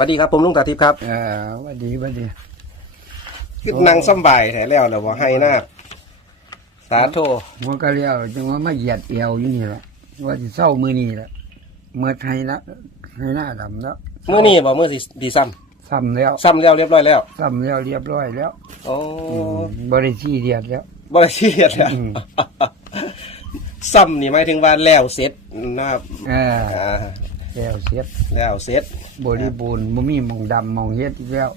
สวัสดีครับผมลุงตาทิพย์ครับเออหวัดดีหวัดดีคือนั่งสำบายแถแล้วแล้วบ่ให้หน้าสาธุมันก็เลี้ยวจังว่ามาเหยียดเอวอยู่นี่แหละว่าสิเศร้ามือนี่แหละเมื่อไทยละให้หน้าดำแล้วมื้อนี้บ่มื้อสิดีซ้ำซ้ำแล้วซ้ำแล้วเรียบร้อยแล้วซ้ำแล้วเรียบร้อยแล้วโอ้บริชีเดียดแล้วบ่ได้ซีเรียสแล้วอืมซ้ำนี่หมายถึงว่าแล้วเสร็จนะครับเอออ่า แล้วเสียแล้วเสร็จบริบูรณ์บ่มีหมองดำหมองเฮ็ดอีกแล้ว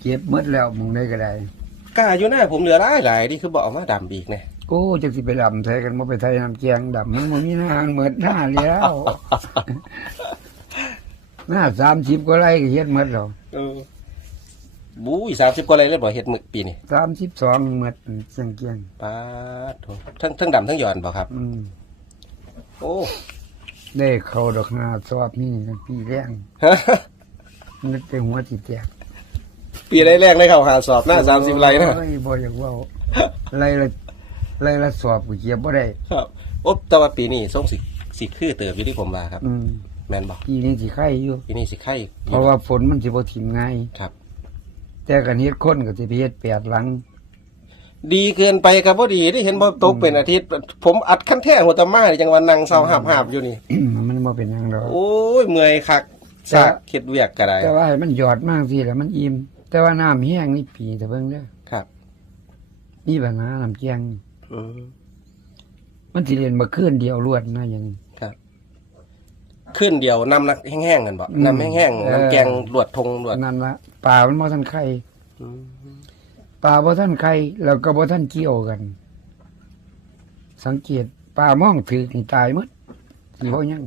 เก็บหมดแล้วหมองได้ก็ได้กล้าอยู่หน้าผมเหลือหลายหลายนี่คือบ่เอามาดำอีกแน่โอ้จักสิไปลำไทยกันบ่ไปไทยน้ำแกงดำมันบ่มีหน้าเหมือนหน้าแล้วหน้า30กว่าไร่ก็เฮ็ดหมดแล้วเออบู้ย30กว่าไรเลยบ่เฮ็ดมื้อปีนี้32หมดเสียงเกียงป๊าดโถทั้งทั้งดำทั้งหย่อนบ่ครับ อืมโอ้ ได้เข้าดอกหน้าสอบนี่นะปีแรงนึกแต่หัวจิตแตกปีแรกๆได้เข้าหาสอบหน้า30ไรนะโอ้ยบ่อยากเว่าไรละไรละสอบกูเกียบบ่ได้ ครับโอ้แต่ว่าปีนี้ส่งสิสิคือเติบอยู่ที่ผมว่าครับ อืมแม่นบ่ปีนี้สิไข่อยู่ปีนี้สิไข่เพราะว่าฝนมันสิบ่ถิ่มง่ายครับ แต่กันเฮ็ดคนก็สิไปเฮ็ดแปดหลัง ดีเกินไปครับพอดีที่เห็นบ่ตกเป็นอาทิตย์ ผมอัดคันแท้หัวตะมานี่จังว่านั่งเศร้าหาบๆอยู่นี่ มันบ่เป็นหยังดอกโอ้ยเมื่อยคักจ้ะซะเข็ดเวียกก็ได้แต่ว่าให้มันหยอดมากสิแล้วมันอิ่มแต่ว่าน้ำแห้งนี่ปีแต่เบิ่งเด้อครับมีปัญหาน้ำแกงอืมมันสิเล่นบ่คืนเดียวรวดนะอย่างนี้ครับขึ้นเดียวน้ำนักแห้งๆกันบ่อืมน้ำแห้งเออๆน้ำแกงลวดทงลวดนั่นละปลามันบ่ทันไข่ อืม ปลาบ่ท่านใครแล้วก็บ่ท่านเกี่ยวกัน สังเกตปลามองถือกนี่ตายหมดสิบ่ยัง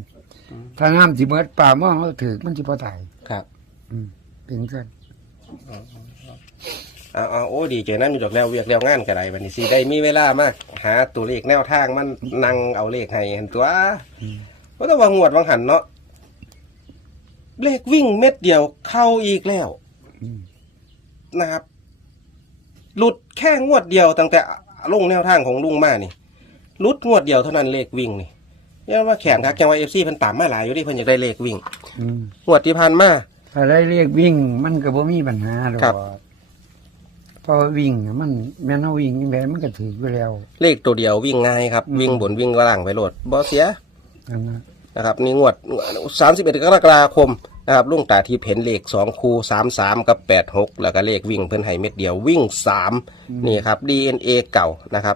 ถ้าน้ำสิเบิดปลามองแล้วถือกมันสิบ่ตายครับอืมเป็นกันเอาเอาโอ้ดีใจนั่นอยู่ดอกแล้วเวียกแล้วงานก็ได้บัดนี้สิได้มีเวลามาก หาตัวเลขแนวทางมันนั่งเอาเลขให้หันตัวเพราะแต่ว่างวดวังหันเนาะเลขวิ่งเม็ดเดียวเข้าอีกแล้วอืมนะครับ หลุดแค่งวดเดียวตั้งแต่ลงแนวทางของลุงมานี่หลุดงวดเดียวเท่านั้นเลขวิ่งนี่เนี่ยว่าแขนครับจังหวะเอฟซีเพิ่นตามมาหลายอยู่ที่เพิ่นอยากได้เลขวิ่งอืมงวดที่ผ่านมา ถ้าได้เรียกวิ่งมันก็บ่มีปัญหาดอกครับ เพราะว่าวิ่งน่ะมันแม่นเฮาวิ่งจังไดมันก็ถืออยู่แล้ว เลขตัวเดียววิ่งง่ายครับวิ่งบนวิ่งล่างไปโหลดบ่เสียนั่นนะนะครับนี่งวดสามสิบเอ็ดกรกฎาคม นะครับลุงตาทิพย์เห็นเลขสองคูสามสามกับแปดหกแล้วก็เลขวิ่งเพิ่นให้เม็ดเดียววิ่งสามนี่ครับ DNA เก่านะครับ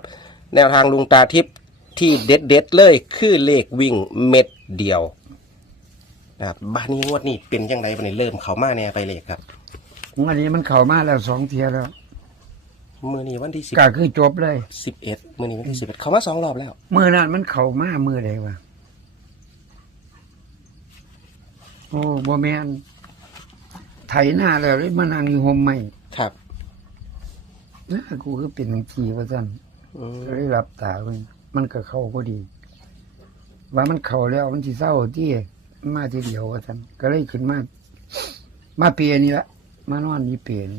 แนวทางลุงตาทิพย์ที่เด็ดเด็ดๆเลยคือเลขวิ่งเม็ดเดียวนะครับบ้านนี้งวดนี้เป็นยังไงบ้านนี้เริ่มเขามาแน่ไปเลขครับงวันนี้มันเข้ามาแล้วสองเที่ยแล้วมือนี้วันที่สิบก็คือจบเลยสิบเอ็ดมือนี้วันที่สิบเอ็ดเขามาสองรอบแล้ว มื้อนั้นมันเข้ามามื้อใดวะโอ้บ่แม่นไถหน้าแล้วเลยมานั่งอยู่ห่มไม้ครับนะกูคือเป็นจังซี่ว่าซั่นอืมก็เลยหลับตาเพิ่นมันก็เข้าพอดี ว่ามันเข้าแล้วมันสิเศร้าที่มาทีเดียวว่าซั่นก็เลยขึ้นมา มาเปลี่ยนนี่ละมานอนนี่เปลี่ยน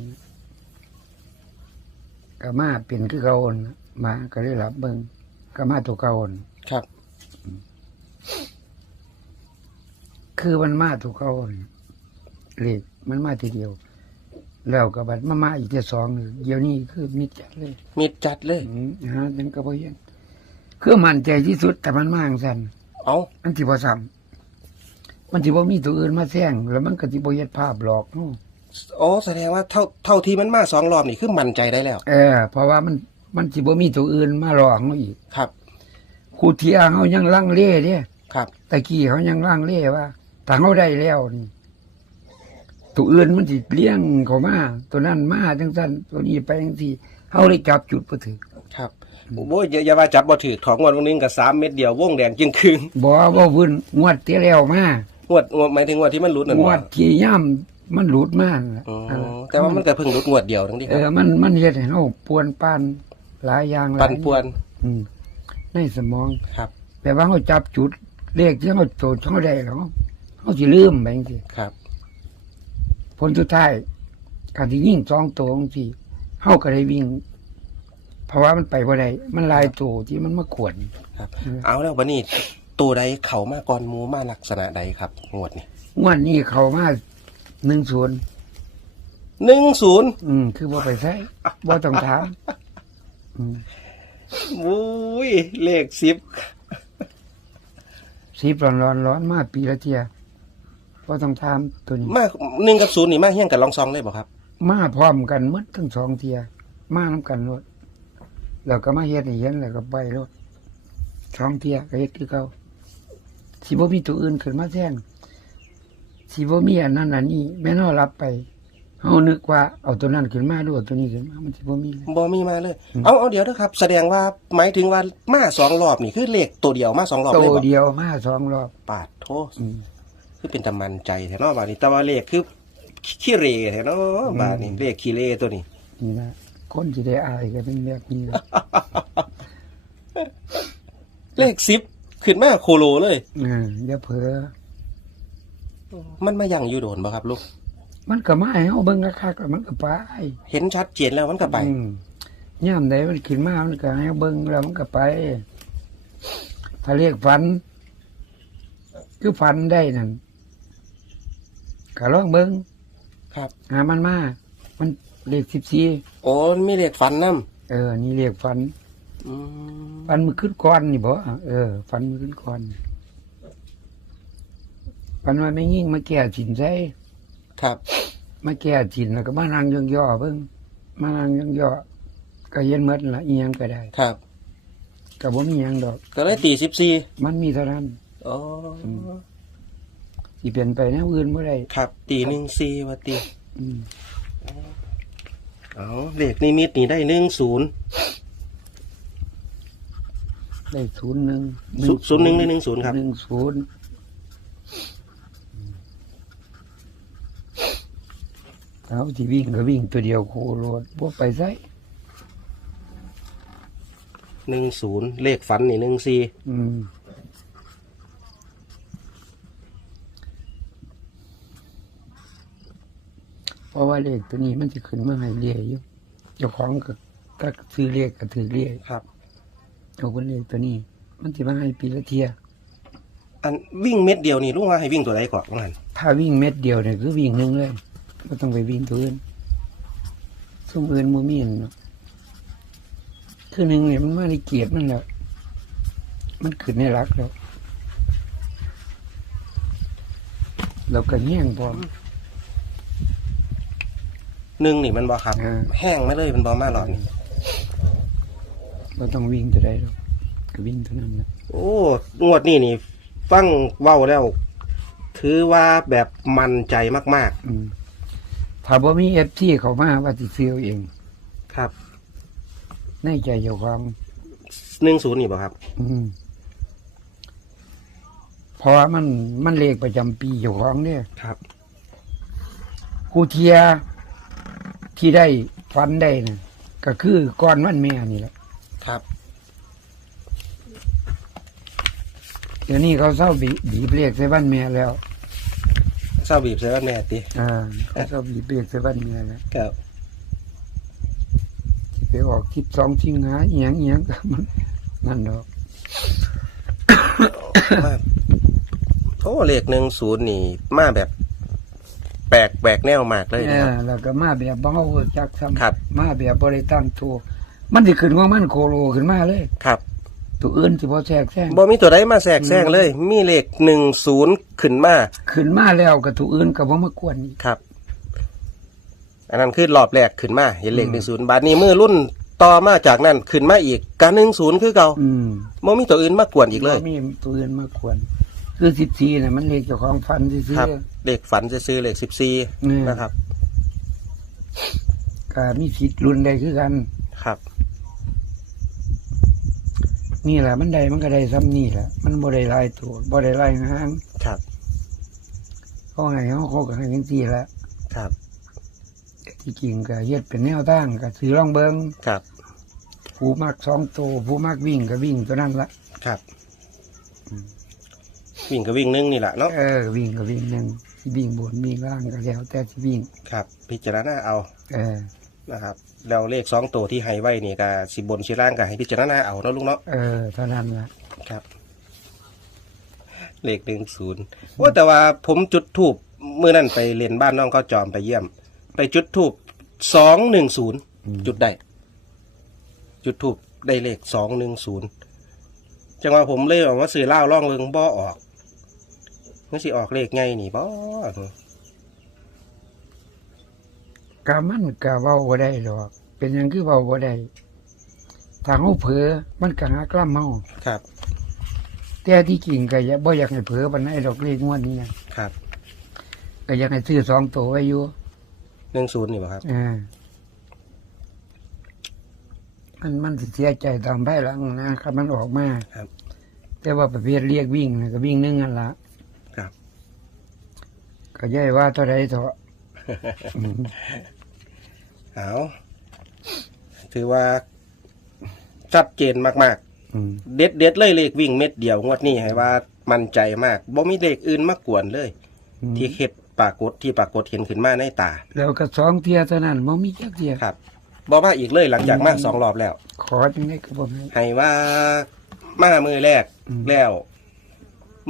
ก็มาเปลี่ยนคือเก่าหั่นน่ะมาก็เลยหลับเบิ่งก็มาตัวเก่าหั่น ครับ คือมันมาตัวเก่าหั่นเลขมันมาทีเดียว แล้วก็บัดมามาอีกที่สองนี่เดี๋ยวนี้คือมิดจัดเลยมีดจัดเลยอืมฮะจังก็บ่เห็นคือมั่นใจที่สุดแต่มันมาจังซั่นเอามันสิบ่ซ้ำมันสิบ่มีตัวอื่นมาแซงแล้วมันก็สิบ่เฮ็ดภาพหลอกเนาะอ๋อแสดงว่าเท่าเท่าที่มันมาสองรอบนี่คือมั่นใจได้แล้ว เออเพราะว่ามันมันสิบ่มีตัวอื่นมาหลอกเฮาอีกครับครูเทียเฮายังลังเลเด้ครับตะกี้เขายังลังเลว่า ถ้าเฮาได้แล้วนี่ตัวอื่นมันสิเลี้ยงเข้ามาตัวนั้นมาจังซั่นตัวนี้ไปจังซี่เฮาเลยจับจุดบ่ถึกครับโอ้ยอย่าอย่าว่าจับบ่ถือของงวดวันนึงกับสามเม็ดเดียววงแดงจึงคืนบ่ว่าเพิ่นงวดที่แล้วมางวดงวดหมายถึงงวดที่มันหลุดนั่นงบ่วดที่ย่ํมันหลุดมานั่นล่ะอ๋อนั่นล่ะแต่ว่ามันก็เพิ่งหลุดงวดเดียวทั้งที่เออมันมันเฮ็ดให้เฮาปวนปานหลายอย่างหลายปันป่วน อืมในสมองครับ แต่ว่าเฮาจับจุดเลขที่เฮาโตดเฮาได้แล้ว เฮาสิลืมไปจังซี่ครับ ผลสุดท้ายการที่วิ่งสองตัวจังซี่เฮาก็ได้วิ่ง เพราะว่ามันไปบ่ได้มันหลายตัวที่มันมาขวนครับอืมเอาแล้ววันนี้ตัวใดเข้ามาก่อนหมูมาลักษณะใดครับ งวดนี้งวดนี้เข้ามาหนึ่งศูนย์หนึ่งศูนย์อืม คือบ่ไปใช้บ่ต้องถามอืมอุ้ยเลขสิบสีร้อนร้อนร้อนมาปีละเทีย บ่ต้องถามตัวนี้ มากหนึ่งกับศูนย์นี่มาเฮี้ยงกันลองซองเลยบอกครับ มาพร้อมกันหมดทั้งสองเทีย มานํกันรถแล้วก็มาเฮ็ดให้เห็นแล้วก็ไปรถสองเทียก็เฮ็ดคือเก่าสิบ่มีตัวอื่นขึ้นมาแทนสิบ่มีอันนั้นอันนี้แม่นเฮารับไปเฮานึกว่าเอาตัวนั้นขึ้นมาด้วยเอาตัวนี้ขึ้นมามันสิบ่มีเลยบอมีมาเลยเอาเอาเดี๋ยวนะครับ แสดงว่าหมายถึงว่ามาสองรอบนี่คือเลขตัวเดียวมาสองรอบโตเลยบอกเดียวมาสองรอบปาดโทษอืม คือเป็นตำมันใจแถวเนอบาดนี้แต่ว่าเลขคือขี้เรแถวเนอบาดนี้เลขขี้เรตัวนี้ นี่นะคนที่ได้อายก็เป็นแบบนี้นะเลขสิบขึ้นมาโคโลเลยเอออย่าเผลอมันมายังอยู่โดนบ่ครับ ลูก มันก็มาให้เฮาเบิ่งคักๆแล้วมันก็ไปเห็นชัดเจนแล้วมันก็ไป อืมยามใดมันขึ้นมามันก็ให้เฮาเบิ่งแล้วมันก็ไป ถ้าเรียกฝัน คือฝันได้นั่น ก็ลองเบิ่งครับหามันมา มันเลข14โอ้มีเลขฟันน้เออ นี่เรียกฝันำอืมฝันมือขึ้นก่อนนี่บ่เออฝันมือขึ้นก่อนฝันว่าไม่ยิ่งมาแก่สินใส่ครับมาแก่จินแล้วก็มานั่งย่องย่อๆเบิ่งมานั่งย่องย่อๆก็เย็นหมดละอีหยังก็ได้ครับ ก็บ่มีหยังดอก ก็เลยตีสิบสี่มันมีเท่านั้นอ๋ออ สิเปลี่ยนไปแนวอื่นบ่ได้ครับ ตีหนึ่งสี่ว่าตีอืมเอาเลขนิมิตนี่ได้หนึ่งศูนย์ได้ศูนย์หนึ่งศูนย์หนึ่งได้หนึ่งศูนย์ครับหนึ่งศูนย์เอาที่วิ่งก็วิ่งตัวเดียวโคโรดบ่ไปไสหนึ่งศูนย์เลขฝันนี่หนึ่งสี่อืม ราะว่าเลขตัวนี้มันจะขึ้นมาให้เรียอยู่เจ้าของก็ก็ซื้อเลขก็ถือเลขครับเอาคนเลขตัวนี้ มันจะมาให้ปีละเทียอันวิ่งเม็ดเดียวนี่ลุงว่าให้วิ่งตัวใดก่อนว่างั้นถ้าวิ่งเม็ดเดียวเนี่ยคือวิ่งหนึ่งเลยไม่ต้องไปวิ่งตัวอื่นซุ่มอื่นมูมีนเนาะคือหนึ่งเนี่ยมันมาในเกียรติมันแล้วมันขึ้นในรักแล้วเราก็แย่งพอ หนึ่งนี่มันบอครับอ่าแห้งไม่เลยมันบอมาหลอดนี่เราต้องวิ่งตัวใดหรอกก็วิ่งตัวนั้นนะโอ้งวดนี่นี่ ฟังเว้าแล้ว ถือว่าแบบมั่นใจมากอืมถ้าบ่มีเอฟซีเขามาว่าสิซื้อเอาเองๆ ครับในใจเจ้าของหนึ่งศูนย์นี่บ่ครับ อืมเพราะว่ามันมันเลขประจำปีเจ้าของเนี่ย ครับ กูเทีย ที่ได้ฟันได้นะก็คือก้อนวันแม่นี่แหละครับ เดี๋ยวนี้เขาเศร้าบีบีบเลขใส่บ้านแม่แล้วเศร้าบีบใส่ว่าแม่ติอ่าเขาเศร้าบีบเลขใส่บ้านแม่แล้วครับสิไปออกคลิปสองชิงหาเอียงเอียงก็มันนั่นดอกมาโอ้เลขหนึ่งศูนย์นี่ มาแบบ แปลกแปลกแนวมากเลยเอนะคอรับแล้วก็มาแบบบ้าจักซ้ำครับ มาแบบบริตั้งตัวมันสิขึ้นว่ามันโคโลขึ้นมาเลย ครับตัวอื่นสิพอแทรกแซงบ่มีตัวใดมาแทรกแซงเลย มีเลขหนึ่งศูนย์ขึ้นมาขึ้นมาแล้วกับตัวอื่นก็บ่มากวนอีก ครับ อันนั้นคือรอบแรกขึ้นมา เห็นเลขอืม หนึ่งศูนย์บาทนี้มือรุ่นต่อมาจากนั้นขึ้นมาอีกการหนึ่งศูนย์คือเก่าอืมบ่มีตัวอื่นมากวนอีกเลย บ่มีตัวอื่นมากวน คือสิบสี่น่ะมันเลขเจ้าของฟันซื่ครับอเลขฝันจะซื้อเลขสิบสี่อืม นะครับ ๆก็มีสิทธิ์รุ่นใดคือกัน ครับ นี่แหละมันได้มันก็ได้ซ้ำนี่แหละมันบ่ได้หลายตัวบ่ได้หลายหางครับ เขาให้เขาเขาก็ให้จังซี่แหละครับ ที่จริงก็เฮ็ดเป็นแนวทางก็ซื้อลองเบิ่งครับ ผู้มักสองตัวผู้มักวิ่งก็วิ่งตัวนั้นละครับ วิ่งก็วิ่งหนึงนี่แหละเนาะเออ วิ่งก็วิ่งหนึงสิวิ่งบนวิ่งล่างก็แล้วแต่สิวิ่ง ครับ พิจารณาเอาเออ นะครับแล้วเลขสองตัวที่ให้ไว้นี่ก็สิบนชิล่างก็ให้พิจารณาเอาเนาะลุงเนาะเออเท่านั้นละครับ เลขหนึ่งศูนย์ว่าแต่ว่าผมจุดถูบเมื่อนั้นไปเรียนบ้านน้องก็จอมไปเยี่ยม ไปจุดทูบสองหนึ่งศูนย์จุดได้ จุดทูบได้เลขสองหนึ่งศูนย์จังหวะผมเลยบอกว่าซื้อเหล้าล่องเริงบ่ออก มันสิออกเลขไงนี่บ่กะมันกะเว้าบ่ได้ดอก เป็นหยังคือเว้าบ่ได้ถ้าเฮาเผลอมันก็หากล้ำเฮาครับ แต่ที่จริงก็อย่าบ่อยากให้เผลอปานใดดอกเลขงวดนี้นะครับ ก็อยากให้ซื้อสองตัวไว้อยู่หนึ่งศูนย์นี่บ่ครับ อ่ามันมันสิเสียใจตามภายหลังนะครับมันออกมาครับ แต่ว่าประเภทเรียกวิ่งน่ะก็วิ่งหนึงนั่นละครับ ก็ย่ายว่าเท่าไรเถอะอืมเอาถือว่าชัดเจนมากอืมๆ เด็ดเด็ดๆเลยเลขวิ่งเม็ดเดียวงวดนี้ให้ว่ามั่นใจมากบ่มีเลขอื่นมากวนเลยอืมที่เฮ็ดปรากฏที่ปรากฏเห็นขึ้นมาในตาแล้วก็สองเทียเท่านั้นบ่มีจักเทียครับบ่มาอีกเลยหลังจากมาสองรอบแล้ว ขอจังได๋ก็บ่ให้ ให้ว่ามามือแรกอืม แล้ว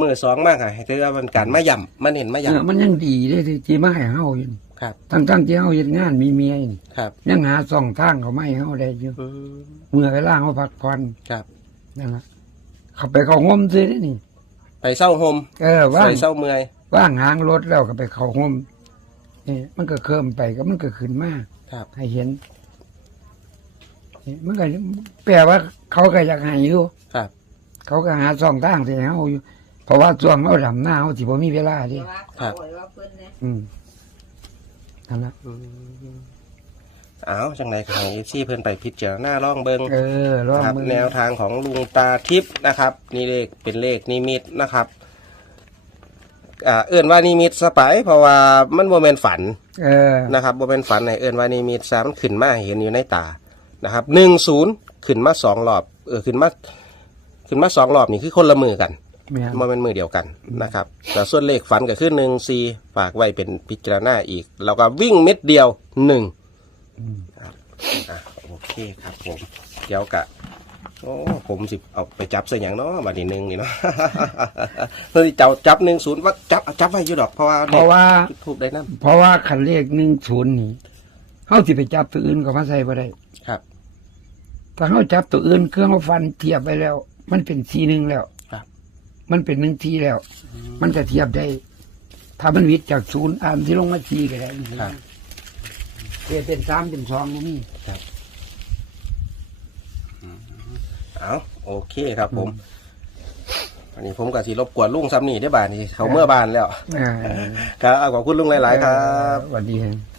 มือสองมากให้ถือว่ามันการมาย่ำมาเน้นมาเออมันยังดีเด้ที่ที่มาให้เฮาอยู่นี่ครับ ทั้งๆที่เฮาเฮ็ดงานมีเมียนี่ครับยังหาช่องทางเขาไม่ให้เฮาได้อยู่ อืมเมื่อเวลาเฮาพักผ่อนครับ นั่นล่ะเขาไปเข้าห่มซินี่ ไปเศร้าโฮมเออว่างไปเศร้าเมื่อยว่างหางรถแล้วก็ไปเข้าห่มนี่มันก็เคลื่อนไปก็มันก็ขึ้นมาครับ ให้เห็นนี่มันก็แปลว่าเขาก็อยากให้อยู่ครับ เขาก็หาช่องทางสิให้เฮาอยู่ เพราะว่าช่วงเฮาดำหน้าเฮาสิบ่มีเวลาเดิครับ อืมนั่นล่ะเอาจังไรของเอซี่เพิ่นไปพิจารณาล่องเบิงเออลองครับมือแนวทางของลุงตาทิพย์นะครับ นี่เลขเป็นเลขนิมิตนะครับอ่าเอื่นว่านิมิตสไปเพราะว่ามันโมเมนฝันเออนะครับโมเมนฝันในเอื่นว่านิมิตซามันขึ้นมาให้เห็นอยู่ในตานะครับหนึ่งศูนย์ขึ้นมาสองรอบเออขึ้นมาขึ้นมาสองรอบนี่คือคนละมือกัน แม่นโมเมนมือเดียวกันนะครับแต่ส่วนเลขฝันก็คือหนึ่งซีฝากไว้เป็นพิจารณาอีก แล้วก็วิ่งเม็ดเดียวหนึ่งอืมอะโอเคครับผมเดี๋ยวกะโอ้ผมสิเอาไปจับใส่อย่างเนาะบัดนี้หนึ่งนี่เนาะ เฮ้ยเจ้าจับหนึ่งศูนย์ว่าจับจับไว้อยู่ดอกเพราะว่าเพราะว่า ทูบได้น้เพราะว่าคันเลข10นี่เฮาสิไปจับตัวอื่นก็มาใส่บ่ได้ำครับ ถ้าเฮาจับตัวอื่นเครื่องเฮาฟันเทียบไปแล้ว มันเป็นสีหนึ่งแล้วครับ มันเป็นหนึ่งทีแล้ว มันจะเทียบได้ ถ้ามันวิทย์จากศูนย์อ่านที่ลงมาทีก็ได้ครับเปลี่ยนเป็นสามเป็นสองบ่มีเอาโอเคครับผมอันนี้ผมกับสีรบกวนลุงซ้ำนี่ได้อบานนี้เขาเมื่อบานแล้วอ่าครับเอาขอบคุณลุงหลาย ๆ ครับสวัสดีครับ